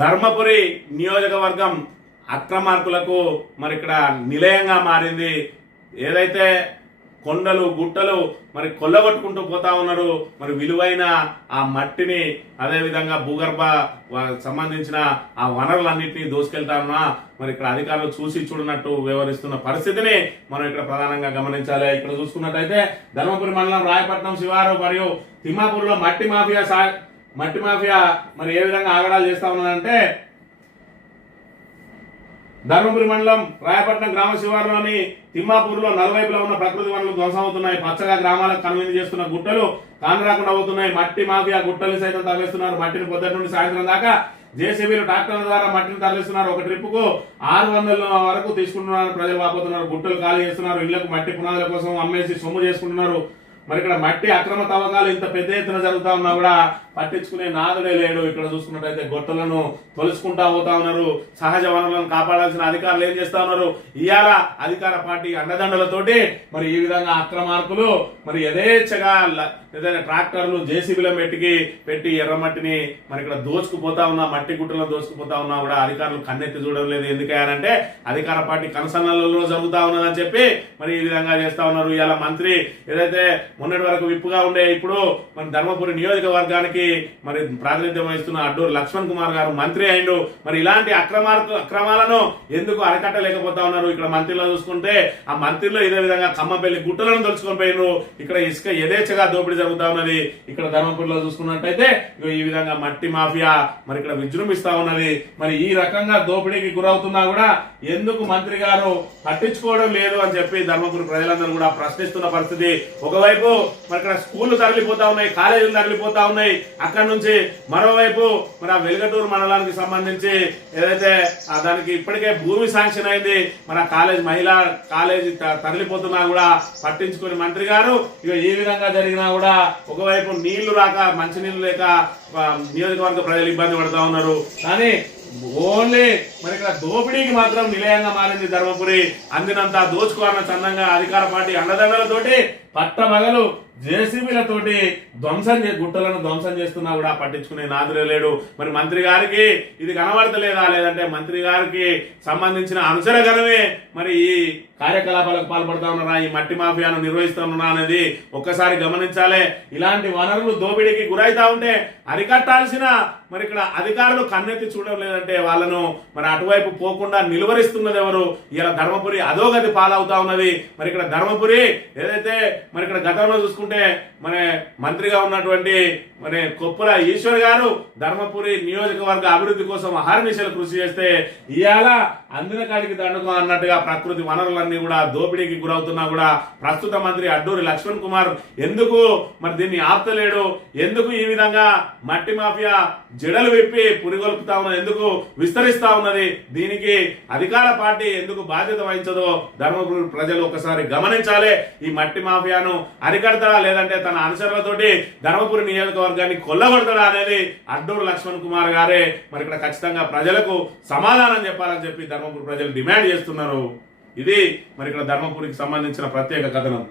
ధర్మపురి నియోజకవర్గం అక్రమార్కులకు మరి ఇక్కడ నిలయంగా మారింది. ఏదైతే కొండలు గుట్టలు మరి కొల్లగొట్టుకుంటూ పోతా ఉన్నారు, మరి విలువైన ఆ మట్టిని అదేవిధంగా భూగర్భ సంబంధించిన ఆ వనరులన్నింటినీ దోసుకెళ్తామన్నా మరి ఇక్కడ అధికారులు చూసి చూడనట్టు వ్యవహరిస్తున్న పరిస్థితిని మనం ఇక్కడ ప్రధానంగా గమనించాలి. ఇక్కడ చూసుకున్నట్టయితే ధర్మపురి మండలం రాయపట్నం శివారు మరియు తిమ్మాపూర్లో మట్టి మాఫియా మరి ఏ విధంగా ఆగడాలు చేస్తా ఉన్నారంటే, ధర్మపురి మండలం రాయపట్నం గ్రామ శివారులోని తిమ్మాపూర్లో నలువైపులా ఉన్న ప్రకృతి వనరులు ధ్వంసమవుతున్నాయి. పచ్చగా గ్రామాలకు కనువిందు చేస్తున్న గుట్టలు కానరాకుండా అవుతున్నాయి. మట్టి మాఫియా గుట్టలు సైతం తవ్వేస్తున్నారు. మట్టిని పొద్దుట నుండి సాయంత్రం దాకా జేసీబీలు ట్రాక్టర్ల ద్వారా మట్టిని తరలిస్తున్నారు. ఒక ట్రిప్పుకు 600 వరకు తీసుకుంటున్నారు. ప్రజలు వాపోతున్నారు. గుట్టలు ఖాళీ చేస్తున్నారు. ఇళ్లకు మట్టి పునాదుల కోసం అమ్మేసి సొమ్ము చేసుకుంటున్నారు. మరి ఇక్కడ మట్టి అక్రమ తవ్వకాలు ఇంత పెద్ద ఎత్తున జరుగుతా ఉన్నా కూడా పట్టించుకునే నాదుడే లేడు. ఇక్కడ చూసుకున్నట్టయితే గొట్టలను తొలుచుకుంటా పోతా ఉన్నారు. సహజ వనరులను కాపాడాల్సిన అధికారులు ఏం చేస్తా ఉన్నారు? ఇవాళ అధికార పార్టీ అండదండలతోటి మరి ఈ విధంగా అక్రమార్కులు మరి యథేచ్ఛగా ఏదైనా ట్రాక్టర్లు జేసీబీల పెట్టి ఎర్రమట్టిని మరి ఇక్కడ దోచుకుపోతా ఉన్నా, మట్టి గుట్టలను దోచుకుపోతా ఉన్నా కూడా అధికారులు కన్నెత్తి చూడడం లేదు. ఎందుకంటే అధికార పార్టీ కనసన్నలలో జరుగుతా ఉన్నదని చెప్పి మరి ఈ విధంగా చేస్తా ఉన్నారు. ఇవాళ మంత్రి ఏదైతే మొన్నటి వరకు విప్పుగా ఉండే ఇప్పుడు మన ధర్మపురి నియోజకవర్గానికి మరి ప్రాతినిధ్యం వహిస్తున్న అడ్డూరు లక్ష్మణ్ కుమార్ గారు మంత్రి అయిండు. మరి ఇలాంటి అక్రమాలను ఎందుకు అరికట్టలేకపోతా ఉన్నారు? ఇక్కడ మంత్రిలో చూసుకుంటే ఆ మంత్రిలో ఇదే విధంగా కమ్మపల్లి గుట్టలను తొలుచుకొని పోయినారు. ఇక్కడ ఇసుక యథేచ్ఛగా దోపిడీ జరుగుతా ఉన్నది. ఇక్కడ ధర్మపురిలో చూసుకున్నట్టయితే ఈ విధంగా మట్టి మాఫియా మరి ఇక్కడ విజృంభిస్తా ఉన్నది. మరి ఈ రకంగా దోపిడీకి గురవుతున్నా కూడా ఎందుకు మంత్రి గారు పట్టించుకోవడం లేదు అని చెప్పి ధర్మపురి ప్రజలందరూ కూడా ప్రశ్నిస్తున్న పరిస్థితి. ఒకవైపు మరి ఇక్కడ స్కూళ్లు తరలిపోతా ఉన్నాయి, కాలేజీలు తరలిపోతా ఉన్నాయి. అక్కడ నుంచి మరోవైపు మరి ఆ వెలుగటూరు మండలానికి సంబంధించి ఏదైతే దానికి ఇప్పటికే భూమి శాంక్షన్ అయింది, మన మహిళా కాలేజీ తరలిపోతున్నా కూడా పట్టించుకుని మంత్రి గారు ఇక ఈ విధంగా జరిగినా కూడా ఒకవైపు నీళ్లు రాక మంచినీళ్లు లేక నియోజకవర్గ ప్రజలు ఇబ్బంది పడుతూ ఉన్నారు. కానీ ఓన్లీ మరి ఇక్కడ దోపిడీకి మాత్రం నిలయంగా మారింది ధర్మపురి. అందినంత దోచుకోవాలన్న చందంగా అధికార పార్టీ అండదండలతోటి పట్టమగలు జేసీబీలతోటి గుట్టలను ధ్వంసం చేస్తున్నా కూడా పట్టించుకునే నాదురే లేడు. మరి మంత్రి గారికి ఇది కనబడతలేదా? లేదంటే మంత్రి గారికి సంబంధించిన అనుచరగణమే మరి ఈ కార్యకలాపాలకు పాల్పడతా ఉన్నారా, ఈ మట్టి మాఫియాను నిర్వహిస్తా ఉన్నారా అనేది ఒక్కసారి గమనించాలి. ఇలాంటి వనరులు దోపిడీకి గురైతా ఉంటే అరికట్టాల్సిన మరి ఇక్కడ అధికారులు కన్నెత్తి చూడడం లేదంటే వాళ్ళను మరి అటువైపు పోకుండా నిలువరిస్తున్నది ఎవరు? ఇలా ధర్మపురి అధోగతి పాలవుతా ఉన్నది. మరి ఇక్కడ ధర్మపురి ఏదైతే మరి ఇక్కడ గతంలో చూసుకుంటే మన మంత్రిగా ఉన్నటువంటి మరి కొప్పుల ఈశ్వర్ గారు ధర్మపురి నియోజకవర్గ అభివృద్ధి కోసం అహర్నిశలు కృషి చేస్తే ఇవాళ అందిన కాడికి దండుకో అన్నట్టుగా ప్రకృతి వనరులన్నీ కూడా దోపిడీకి గురవుతున్నా కూడా ప్రస్తుత మంత్రి అడ్డూరి లక్ష్మణ్ కుమార్ ఎందుకు మరి దీన్ని ఆపుతలేడు? ఎందుకు ఈ విధంగా మట్టి మాఫియా జడలు విప్పి పురిగొల్పుతా ఉన్నది, ఎందుకు విస్తరిస్తా ఉన్నది? దీనికి అధికార పార్టీ ఎందుకు బాధ్యత వహించదో ధర్మపురి ప్రజలు ఒకసారి గమనించాలి. ఈ మట్టి మాఫియాను అరికడతాడా లేదంటే తన అనుచరులతోటి ధర్మపురి నియోజకవర్గాన్ని కొల్లగొడతాడా అనేది అడ్డూరు లక్ష్మణ్ కుమార్ గారే మరి ఇక్కడ ఖచ్చితంగా ప్రజలకు సమాధానం చెప్పాలని చెప్పి ధర్మపురి ప్రజలు డిమాండ్ చేస్తున్నారు. ఇది మరి ఇక్కడ ధర్మపురికి సంబంధించిన ప్రత్యేక కథనం.